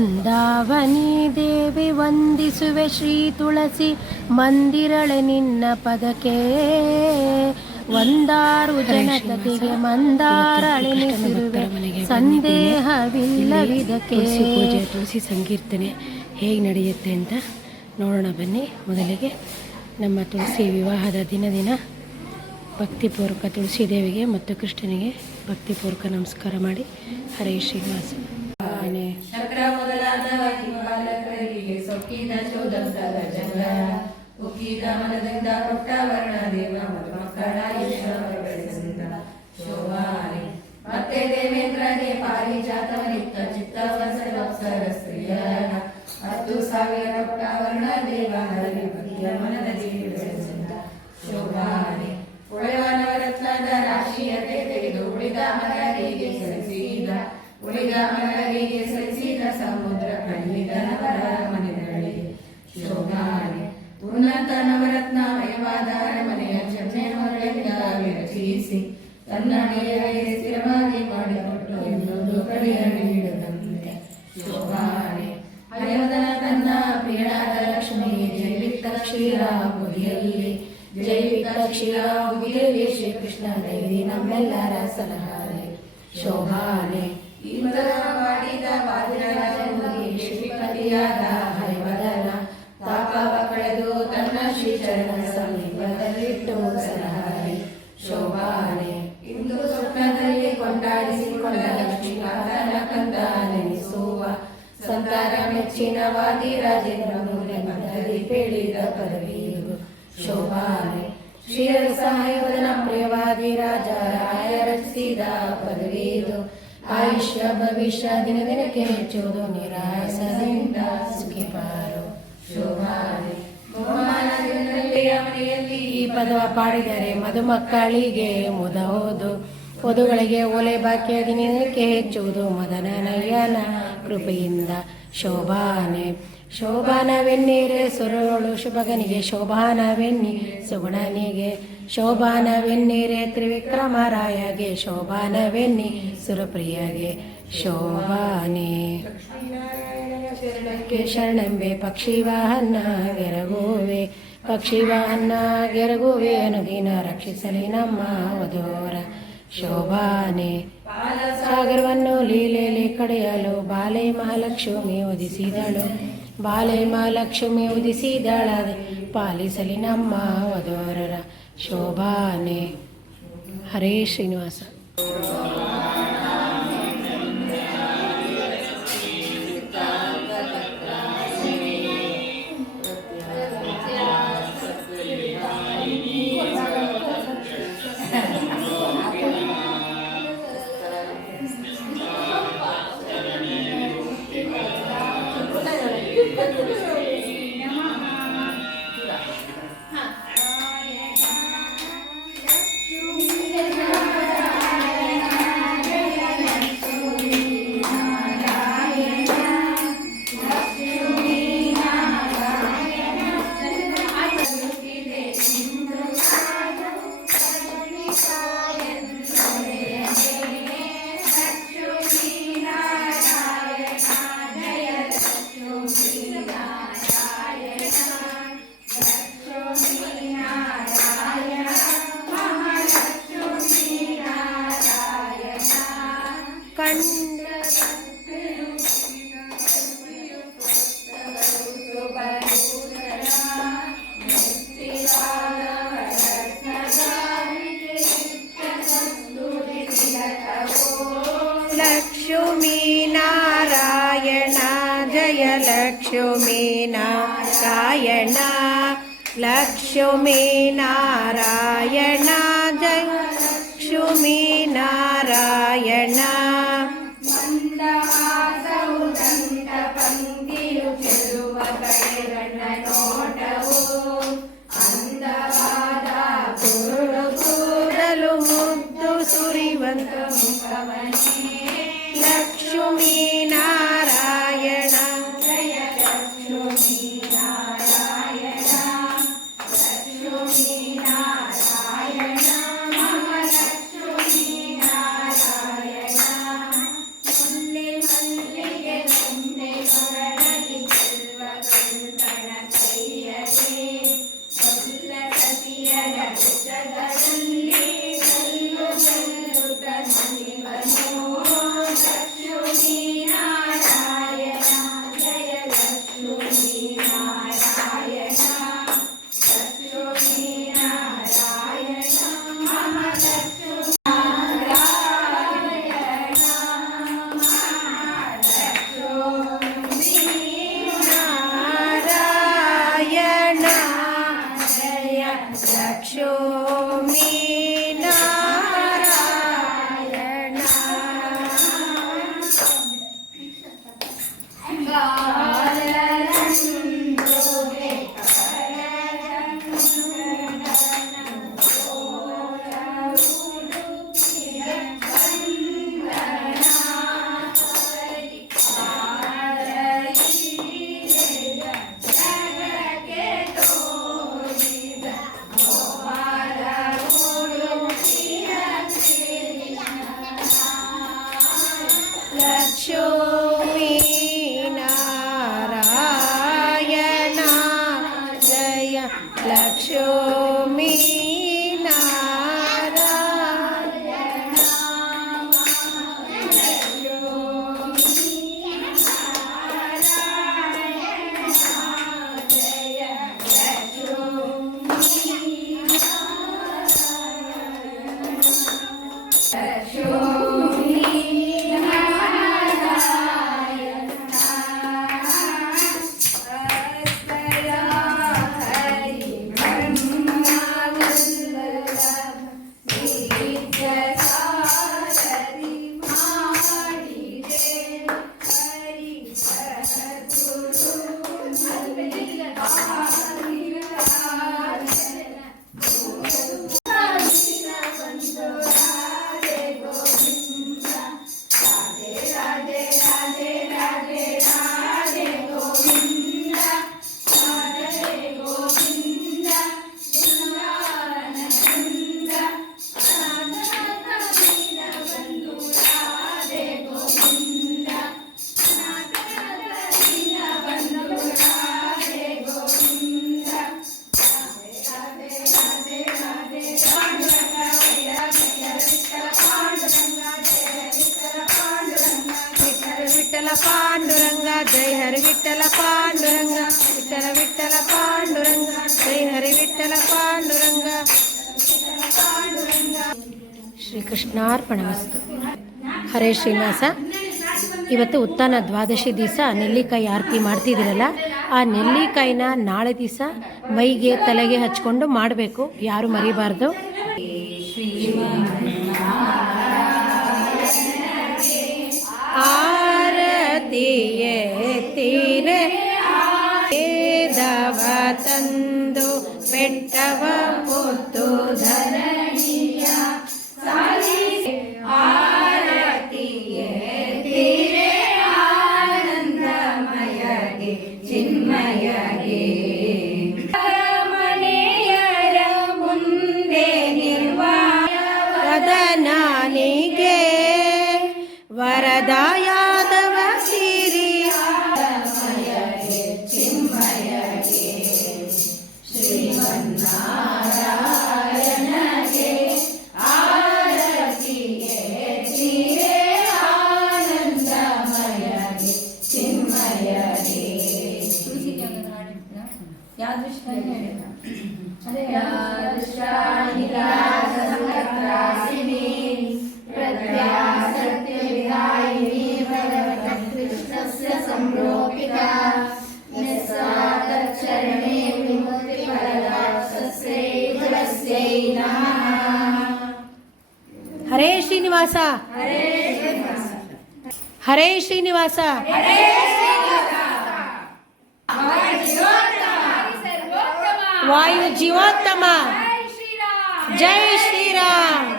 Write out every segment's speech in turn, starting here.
ವೃಂದಾವನಿ ದೇವಿ ವಂದಿಸುವೆ ಶ್ರೀ ತುಳಸಿ ಮಂದಿರಳೆ ನಿನ್ನ ಪದಕ್ಕೆ. ಒಂದಾರು ಜನತೆಗೆ ಮಂದಾರ ಅಳೆನಿಸಿರುವೆ ಸಂದೇಹವಿಲ್ಲವಿದಕ್ಕೆ ಪೂಜೆ ತುಳಸಿ ಸಂಕೀರ್ತನೆ ಹೇಗೆ ನಡೆಯುತ್ತೆ ಅಂತ ನೋಡೋಣ ಬನ್ನಿ. ಮೊದಲಿಗೆ ನಮ್ಮ ತುಳಸಿ ವಿವಾಹದ ದಿನ ದಿನ ಭಕ್ತಿಪೂರ್ವಕ ತುಳಸಿ ದೇವಿಗೆ ಮತ್ತು ಕೃಷ್ಣನಿಗೆ ಭಕ್ತಿಪೂರ್ವಕ ನಮಸ್ಕಾರ ಮಾಡಿ. ಹರೇ ಶ್ರೀನಿವಾಸ ಆನೆ ಶಕ್ರ ಮೊದಲಾದ ಹಿಮಬಾಲಕರಿಗೆ ಸೊಕ್ಕಿದ ಚೌದಂತರ ಜಗ ಉಕ್ಕಿದ ಮನದಿಂದ ಕೊಟ್ಟ ವರ್ಣ ದೇವ ಮತ್ತು ಮಕ್ಕಳ ಯಶವ ಬೆಳೆಸಿದ ಶೋಭಾನೆ ಮತ್ತೆ ದೇವೇಂದ್ರಗೆ ಪಾರಿಜಾತವನಿತ್ತ ಚಿತ್ತವತ್ಸರ ಸ್ತ್ರೀಯರ ಹತ್ತು ಸಾವಿರ ಕೊಟ್ಟ ವರ್ಣ ದೇವ ಹರವಿ ಮನೆಗಳಿಗೆ ಶೋಭಾನೆ ಉನ್ನತ ನವರತ್ನಮಯವಾದ ಅರಮನೆಯ ಚೆನ್ನೆ ಹೊರಳಿಂದ ವಿರಚಿಸಿ ಕನ್ನಡಿಯಲ್ಲಿ ಸ್ಥಿರವಾಗಿ ಮಾಡಿಕೊಟ್ಟು ಇನ್ನೊಂದು ಕಡೆಯ ನೀಡದಂತೆ ಶೋಭಾನೆ ಹರಿವದನ ತನ್ನ ಪ್ರಿಯಳಾದ ಲಕ್ಷ್ಮಿ ಜೈವಿಕ ಕ್ಷೀರ ಬುಧಿಯಲ್ಲಿ ಜೈವಿಕ ಕ್ಷೀರ ಬುಧಿಯಲ್ಲಿ ಶ್ರೀಕೃಷ್ಣ ದೈವಿ ನಮ್ಮೆಲ್ಲರ ಸಲಹಾರೆ. ಶೋಭಾನೆ ಇಂದ್ರ ಮಾಡಿದ ವಾದಿರಾಜನಿಗೆ ಶ್ರೀಪತಿಯಾದ ಹರಿವದನ, ತಾಪವ ಕಳೆದು ತನ್ನ ಶ್ರೀಚರಣ ಸಮೀಪದಲ್ಲಿಟ್ಟು ಸಲಹಾರೆ ಶೋಭಾನೆ, ಇಂದು ಸ್ವಪ್ನದಲ್ಲಿ ಕೊಂಡಾಡಿಸಿಕೊಂಡ ಲಕ್ಷ್ಮೀನಾಥನ ಕಂದ ನೆನೆಸುವ ಸಂತಾನ ಮೆಚ್ಚಿನ ವಾದಿರಾಜೇಂದ್ರ ಮೂಲೆ ಪೇಳಿದ ಪದವಿಯು ಶೋಭಾನೆ ಶ್ರೀರ ಸಹಾಯವದನ ಪ್ರಿಯವಾದಿ ರಾಜ ರಾಯ ರಚಿಸಿದ ಪದವಿದು ಆಯುಷ್ಯ ಭವಿಷ್ಯ ದಿನ ದಿನಕ್ಕೆ ಹೆಚ್ಚುವುದು ನಿರಾಸದಿಂದ ಸುಖಿಪಾರು. ಮನೆಯಲ್ಲಿ ಈ ಪದವ ಪಾಡಿದರೆ ಮಧುಮಕ್ಕಳಿಗೆ ಮುದ ಹೋದು ವಧುಗಳಿಗೆ ಒಲೆ ಬಾಕಿಯ ದಿನಕ್ಕೆ ಹೆಚ್ಚುವುದು ಮದನ ನಯನ ಕೃಪೆಯಿಂದ ಶೋಭಾನೆ. ಶೋಭಾನವೆನ್ನೀರೆ ಸುರಳು ಶುಭಗನಿಗೆ, ಶೋಭಾನವೆನ್ನಿ ಸುಗುಣನಿಗೆ, ಶೋಭಾನವೆನ್ನೀರೆ ತ್ರಿವಿಕ್ರಮರಾಯಗೆ, ಶೋಭಾನವೆನ್ನಿ ಸುರಪ್ರಿಯಗೆ, ಶೋಭಾನೆ. ಶರಣಕ್ಕೆ ಶರಣಂಬೆ ಪಕ್ಷಿ ವಾಹನ ಗೆರಗುವೆ ಪಕ್ಷಿ ವಾಹನ ಗೆರಗುವೆ ನುಗಿನ ರಕ್ಷಿಸಲಿ ನಮ್ಮ ಮಧುರ ಶೋಭಾನೆ. ಸಾಗರವನ್ನು ಲೀಲೆಯಲ್ಲಿ ಕಡೆಯಲು ಬಾಲೆ ಮಹಾಲಕ್ಷ್ಮಿ ಉದಿಸಿದಳು ಬಾಲೆ ಮಹಾಲಕ್ಷ್ಮಿ ಉದಿಸಿದಳದೆ ಪಾಲಿಸಲಿ ನಮ್ಮ ವಧೋರರ ಶೋಭಾನೆ. ಹರೇ ಶ್ರೀನಿವಾಸ. ಜಯ ಲಕ್ಷ್ಮೀ ನಾರಾಯಣ ಲಕ್ಷ್ಮೀ ನಾರಾಯಣ ಜಯ ಲಕ್ಷ್ಮೀ ನಾರಾಯಣ ಕುರುಡು ಕೂದಲು ಮುದ್ದು ಸುರಿವಂತ ಲಕ್ಷ್ಮೀ ಲಕ್ಷ್ಮೀ ವಿಠಲ ಪಾಂಡುರಂಗ ಜೈ ಹರಿ ವಿಠಲ ಪಾಂಡುರಂಗ ವಿಠಲ ವಿಠಲ ಪಾಂಡುರಂಗ ಜೈ ಹರಿ ವಿಠಲ ಪಾಂಡುರಂಗ ಶ್ರೀಕೃಷ್ಣಾರ್ಪಣಮಸ್ತು. ಹರೇ ಶ್ರೀನಿವಾಸ. ಇವತ್ತು ಉತ್ತಾನ ದ್ವಾದಶಿ ದಿವಸ ನೆಲ್ಲಿಕಾಯಿ ಆರತಿ ಮಾಡ್ತಿದ್ದೀರಲ್ಲ ಆ ನೆಲ್ಲಿಕಾಯಿನ ನಾಳೆ ದಿವಸ ಮೈಗೆ ತಲೆಗೆ ಹಚ್ಕೊಂಡು ಮಾಡಬೇಕು. ಯಾರು ಮರಿಬಾರ್ದು? ತೀರೆ ದವ ತಂದು ಬೆಟ್ಟವ ಶ್ರೀನಿವಾಸ. ಹರೇ ಶ್ರೀನಿವಾಸ. ವಾಯು ಜೀವೋತ್ತಮ. ಜೈ ಶ್ರೀರಾಮ್.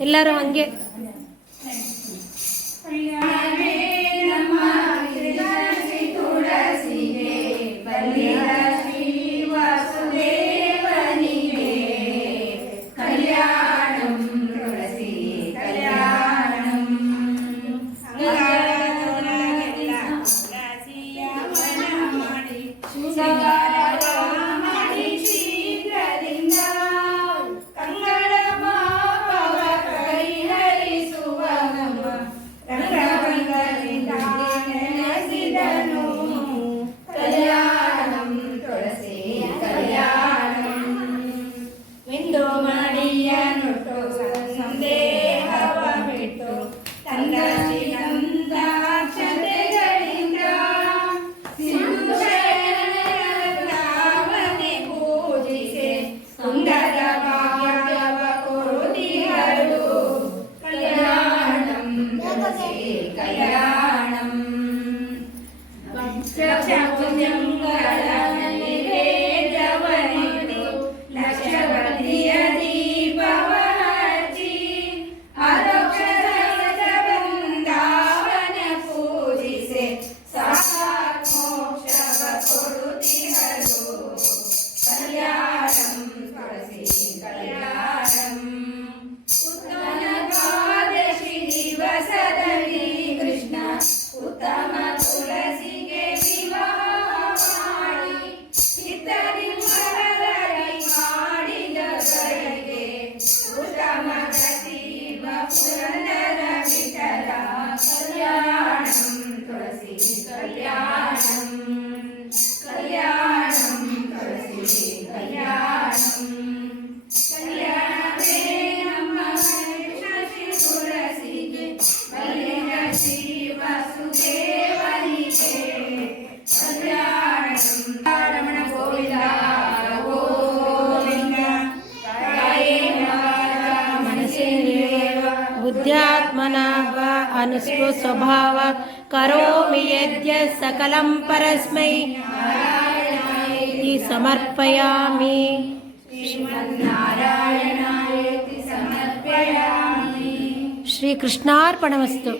ಎಲ್ಲರೂ ಹಂಗೆ. Thank you. లక్ష बुद्ध्यात्मना वा अनुस्वस्वभावात् करोमि यद्य सकलं परस्मै समर्पयामि श्रीकृष्णार्पणमस्तु